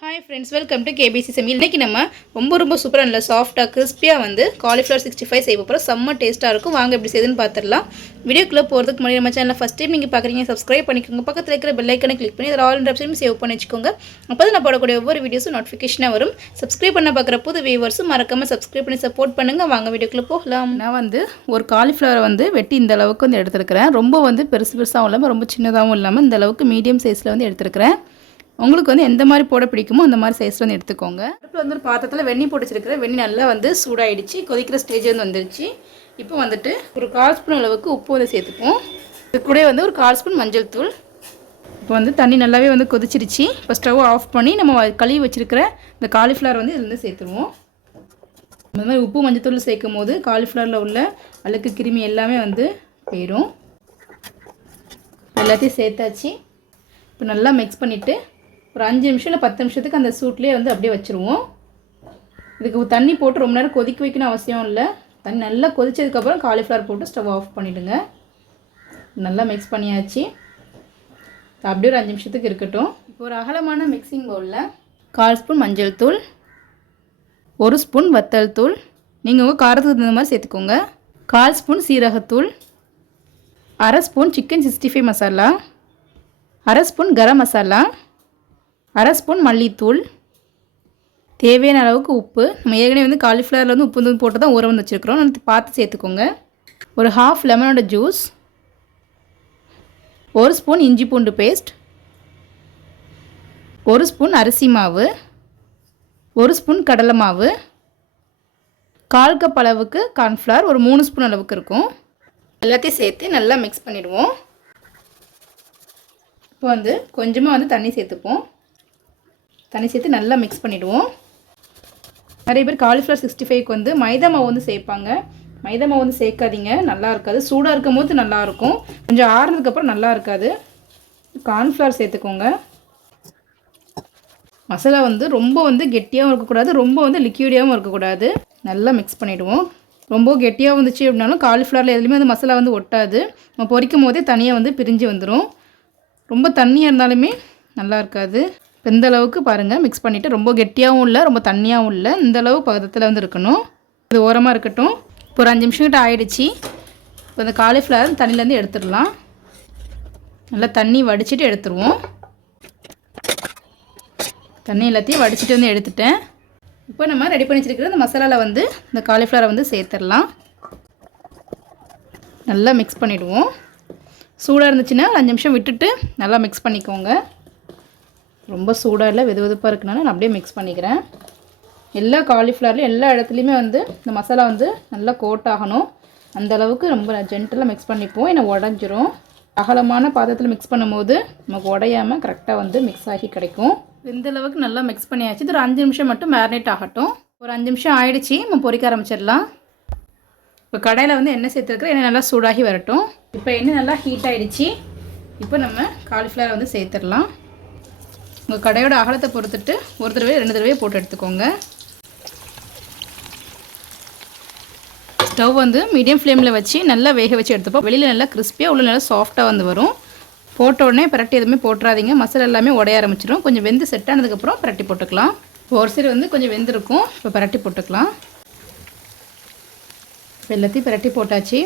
Hi friends welcome to KBC semi இன்றைக்கி நம்ம ரொம்ப ரொம்ப சூப்பராக நல்ல சாஃப்டாக கிறிஸ்பியாக வந்து காலிஃப்ளவர் சிக்ஸ்டி ஃபைவ் செய்ய போகிறோம் செம்ம டேஸ்ட்டாக இருக்கும். வாங்க எப்படி செய்யுதுன்னு பார்த்துடலாம் வீடியோக்குள்ளே போகிறதுக்கு முன்னாடி நம்ம சேனலில் ஃபஸ்ட் டைம் நீங்கள் பார்க்குறீங்க சப்ஸ்கிரைப் பண்ணிக்கோங்க. பக்கத்தில் இருக்கிற பெல் ஐக்கனை கிளிக் பண்ணி அதில் ஆல் ஆப்ஷனும் சேவ் பண்ணி வச்சுக்கோங்க. அப்போ தான் நான் போடக்கூடிய ஒவ்வொரு வீடியோஸும் நோட்டிஃபிகேஷனாக வரும். சப்ஸ்கிரைப் பண்ண பார்க்குற புது வியூவர்ஸும் மறக்காமல் சப்ஸ்கிரைப் பண்ணி சப்போர்ட் பண்ணுங்கள் வாங்க வீடியோக்குள்ளே போகலாம். நான் வந்து ஒரு காலிஃப்ளவரை வந்து வெட்டி இந்த அளவுக்கு வந்து எடுத்துருக்கிறேன். ரொம்ப வந்து பெருசு பெருசாகவும் இல்லாமல் ரொம்ப சின்னதாகவும் இல்லாமல் இந்த அளவுக்கு மீடியம் சைஸில் வந்து எடுத்துருக்கிறேன். உங்களுக்கு வந்து எந்த மாதிரி போட பிடிக்குமோ அந்த மாதிரி சைஸில் வந்து எடுத்துக்கோங்க. அடுப்பில் வந்து ஒரு பாத்திரத்தில் வெண்ணி போட்டு வச்சிருக்கிறேன் வெண்ணெய் நல்லா வந்து சூடாயிடுச்சு. கொதிக்கிற ஸ்டேஜ் வந்து வந்துருச்சு. இப்போ வந்துட்டு ஒரு கால் ஸ்பூன் அளவுக்கு உப்பு வந்து சேர்த்துப்போம். இது கூட வந்து ஒரு கால் ஸ்பூன் மஞ்சள் தூள். இப்போ வந்து தண்ணி நல்லாவே வந்து கொதிச்சிருச்சு. இப்போ ஸ்டவ் ஆஃப் பண்ணி நம்ம கழுவி வச்சிருக்கிற இந்த காலிஃப்ளவர் வந்து இதுலேருந்து சேர்த்துருவோம். இந்த மாதிரி உப்பு மஞ்சள் தூள் சேர்க்கும் போது காலிஃப்ளவரில் உள்ள அழுக்கு கிருமி எல்லாமே வந்து போயிடும் எல்லாத்தையும் சேர்த்தாச்சு. இப்போ நல்லா மிக்ஸ் பண்ணிவிட்டு ஒரு அஞ்சு நிமிஷம் இல்லை பத்து நிமிஷத்துக்கு அந்த சூட்லேயே வந்து அப்படியே வச்சுருவோம். இதுக்கு தண்ணி போட்டு ரொம்ப நேரம் கொதிக்க வைக்கணும் அவசியம் இல்லை. தண்ணி நல்லா கொதிச்சதுக்கப்புறம் காலிஃப்ளவர் போட்டு ஸ்டவ் ஆஃப் பண்ணிவிடுங்க நல்லா மிக்ஸ் பண்ணியாச்சு. அப்படியே ஒரு அஞ்சு நிமிஷத்துக்கு இருக்கட்டும். இப்போ ஒரு அகலமான மிக்சிங் பவுலில் கால் ஸ்பூன் மஞ்சள் தூள் ஒரு ஸ்பூன் வத்தல் தூள். நீங்கள் உங்கள் காரத்துக்கு தகுந்த மாதிரி சேர்த்துக்கோங்க. கால் ஸ்பூன் சீரகத்தூள் அரை spoon chicken sixty five masala அரை ஸ்பூன் கரம் மசாலா அரை ஸ்பூன் மல்லித்தூள் தேவையான அளவுக்கு உப்பு. நம்ம ஏற்கனவே வந்து காலிஃப்ளவரில் வந்து உப்பு வந்து போட்டு தான் ஊற வந்து வச்சுருக்கிறோம். வந்து பார்த்து சேர்த்துக்கோங்க. ஒரு ஹாஃப் லெமனோட ஜூஸ் ஒரு ஸ்பூன் இஞ்சி பூண்டு பேஸ்ட் ஒரு ஸ்பூன் அரிசி மாவு ஒரு ஸ்பூன் கடலை மாவு கால் கப் அளவுக்கு கார்ன்ஃப்ளவர் ஒரு மூணு ஸ்பூன் அளவுக்கு இருக்கும். எல்லாத்தையும் சேர்த்து நல்லா மிக்ஸ் பண்ணிவிடுவோம் இப்போ வந்து கொஞ்சமாக வந்து தண்ணி சேர்த்துப்போம். தண்ணி சேர்த்து நல்லா மிக்ஸ் பண்ணிவிடுவோம் நிறைய பேர் காலிஃப்ளவர் சிக்ஸ்டி ஃபைவ்க்கு வந்து மைதா மாவு வந்து சேர்ப்பாங்க. மைதா மாவு வந்து சேர்க்காதீங்க நல்லா இருக்காது. சூடாக இருக்கும் போது நல்லாயிருக்கும் கொஞ்சம் ஆறுனதுக்கப்புறம் நல்லா இருக்காது. கார்ன்ஃப்ளவர் சேர்த்துக்கோங்க. மசாலா வந்து ரொம்ப வந்து கெட்டியாகவும் இருக்கக்கூடாது ரொம்ப வந்து லிக்யூடியாகவும் இருக்கக்கூடாது. நல்லா மிக்ஸ் பண்ணிவிடுவோம் ரொம்ப கெட்டியாக வந்துச்சு அப்படின்னாலும் காலிஃப்ளவரில் எதுலேயுமே வந்து மசாலா வந்து ஒட்டாது. நம்ம பொரிக்கும் போதே தனியாக வந்து பிரிஞ்சு வந்துடும் ரொம்ப தண்ணியாக இருந்தாலுமே நல்லா இருக்காது. இந்த அளவுக்கு பாருங்கள் மிக்ஸ் பண்ணிவிட்டு ரொம்ப கெட்டியாகவும் இல்லை ரொம்ப தண்ணியாகவும் இல்லை இந்த அளவு பதத்தில் வந்து இருக்கணும். இது ஓரமாக இருக்கட்டும். இப்போ ஒரு அஞ்சு நிமிஷம் கிட்ட ஆயிடுச்சு. இப்போ இந்த காலிஃப்ளவர் தண்ணியிலேருந்து எடுத்துடலாம். நல்லா தண்ணி வடிச்சிட்டு எடுத்துருவோம். தண்ணி எல்லாத்தையும் வடிச்சிட்டு வந்து எடுத்துட்டேன். இப்போ நம்ம ரெடி பண்ணி வச்சிருக்கிற இந்த மசாலாவில் வந்து இந்த காலிஃப்ளவரை வந்து சேர்த்துடலாம். நல்லா மிக்ஸ் பண்ணிவிடுவோம் சூடாக இருந்துச்சுன்னா ஒரு அஞ்சு நிமிஷம் விட்டுட்டு நல்லா மிக்ஸ் பண்ணிக்கோங்க. ரொம்ப சூடாக இல்லை வெது வெதுப்பாக இருக்குனால நான் அப்படியே மிக்ஸ் பண்ணிக்கிறேன். எல்லா காலிஃப்ளவர்லையும் எல்லா இடத்துலையுமே வந்து இந்த மசாலா வந்து நல்லா கோட் ஆகணும். அந்த அளவுக்கு ரொம்ப ஜென்டலாக மிக்ஸ் பண்ணிப்போம். ஏன்னா உடஞ்சிரும். அகலமான பாத்திரத்தில் மிக்ஸ் பண்ணும்போது நமக்கு உடையாமல் கரெக்டாக வந்து மிக்ஸ் ஆகி கிடைக்கும். இந்த அளவுக்கு நல்லா மிக்ஸ் பண்ணியாச்சு. இது ஒரு அஞ்சு நிமிஷம் மட்டும் மேரினேட் ஆகட்டும். ஒரு அஞ்சு நிமிஷம் ஆயிடுச்சு. நம்ம பொரிக்க ஆரம்பிச்சிடலாம். இப்போ கடையில் வந்து எண்ணெய் சேர்த்துருக்குற எண்ணெய் நல்லா சூடாகி வரட்டும். இப்போ எண்ணெய் நல்லா ஹீட் ஆகிடுச்சி இப்போ நம்ம காலிஃப்ளவர் வந்து சேர்த்துடலாம். உங்கள் கடையோட அகலத்தை பொறுத்துட்டு ஒரு தடவை ரெண்டு தடவையே போட்டு எடுத்துக்கோங்க. ஸ்டவ் வந்து மீடியம் ஃப்ளேமில் வச்சு நல்லா வேக வச்சு எடுத்துப்போம். வெளியில் நல்லா கிறிஸ்பியாக உள்ள நல்லா சாஃப்டாக வந்து வரும். போட்ட உடனே பிரட்டி எதுவுமே போட்டுறாதீங்க. மசாலா எல்லாமே உடைய ஆரம்பிச்சிடும் கொஞ்சம் வெந்து செட் ஆனதுக்கப்புறம் பிரட்டி போட்டுக்கலாம். இப்போ ஒரு சைடு வந்து கொஞ்சம் வெந்திருக்கும். இப்போ பிரட்டி போட்டுக்கலாம். இப்போ எல்லாத்தையும் பிரட்டி போட்டாச்சு.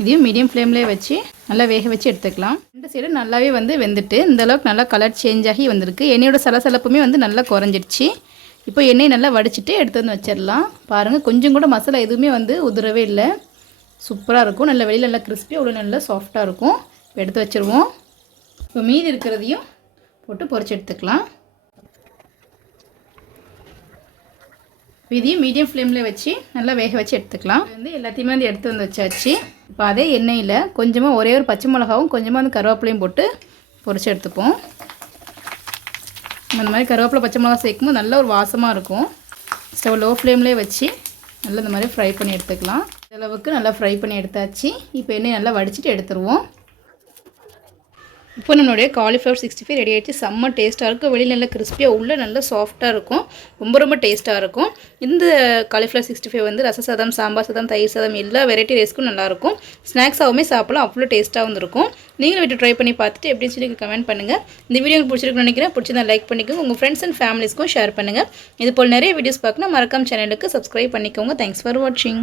இதையும் மீடியம் ஃப்ளேம்லேயே வச்சு நல்லா வேக வச்சு எடுத்துக்கலாம். இந்த சைடு நல்லாவே வந்து வெந்துட்டு இந்த அளவுக்கு நல்லா கலர் சேஞ்ச் ஆகி வந்திருக்கு. எண்ணெயோட சலசலப்புமே வந்து நல்லா குறைஞ்சிடுச்சு. இப்போ எண்ணெய் நல்லா வடிச்சிட்டு எடுத்து வந்து வச்சிடலாம். பாருங்கள் கொஞ்சம் கூட மசாலா எதுவுமே வந்து உதிரவே இல்லை. சூப்பராக இருக்கும். நல்ல வெளியில் நல்லா கிறிஸ்பியாக உள்ள நல்லா சாஃப்டாக இருக்கும். எடுத்து வச்சுருவோம். இப்போ மீதி இருக்கிறதையும் போட்டு பொறிச்சு எடுத்துக்கலாம். இதையும் மீடியம் ஃப்ளேமில் வச்சு நல்லா வேக வச்சு எடுத்துக்கலாம். இது வந்து எல்லாத்தையுமே வந்து எடுத்து வந்து வச்சாச்சு. இப்போ அதே எண்ணெயில் கொஞ்சமாக ஒரே ஒரு பச்சை மிளகாவும் கொஞ்சமாக வந்து கருவேப்பிலையும் போட்டு பொரிச்சு எடுத்துப்போம். இந்த மாதிரி கருவேப்பிலை பச்சை மிளகா சேர்க்கும்போது நல்ல ஒரு வாசமாக இருக்கும். ஸ்டவ் லோ ஃப்ளேம்லேயே வச்சு நல்லா இந்த மாதிரி ஃப்ரை பண்ணி எடுத்துக்கலாம். இந்த அளவுக்கு நல்லா ஃப்ரை பண்ணி எடுத்தாச்சு. இப்போ எண்ணெய் நல்லா வடிச்சிட்டு எடுத்துருவோம். இப்போ நம்மளுடைய காலிஃப்ளவர் சிக்ஸ்டி ஃபைவ் ரெடி ஆகிடுச்சு செம்ம டேஸ்ட்டாக இருக்கும் வெளியில் நல்லா கிறிஸ்பியாக உள்ளே நல்லா சாஃப்ட்டாக இருக்கும். ரொம்ப ரொம்ப டேஸ்ட்டாக இருக்கும். இந்த காலிஃப்ளவர் சிக்ஸ்டி ஃபைவ் வந்து ரச சாதம் சாம்பார் சாதம் தயிர் சாதம் எல்லா வெரைட்டி ரைஸ்க்கும் நல்லாயிருக்கும் ஸ்நாக்ஸாகவுமே சாப்பிடலாம். அவ்வளோ டேஸ்ட்டாகவும் இருக்கும் நீங்களும் வீட்டு ட்ரை பண்ணி பார்த்துட்டு எப்படின்னு சொல்லி கமெண்ட் பண்ணுங்கள் இந்த வீடியோ உங்களுக்கு பிடிச்சிருக்குன்னு நினைக்கிறேன். பிடிச்சிருந்தா லைக் பண்ணிக்கோங்க. உங்கள் ஃப்ரெண்ட்ஸ் அண்ட் ஃபேமிலிஸ்க்கும் ஷேர் பண்ணுங்கள் இது போல் நிறைய வீடியோஸ் பார்க்கணும். மறக்காம சேனலுக்கு சப்ஸ்கிரைப் பண்ணிக்கோங்க. தேங்க்ஸ் ஃபார் வாட்சிங்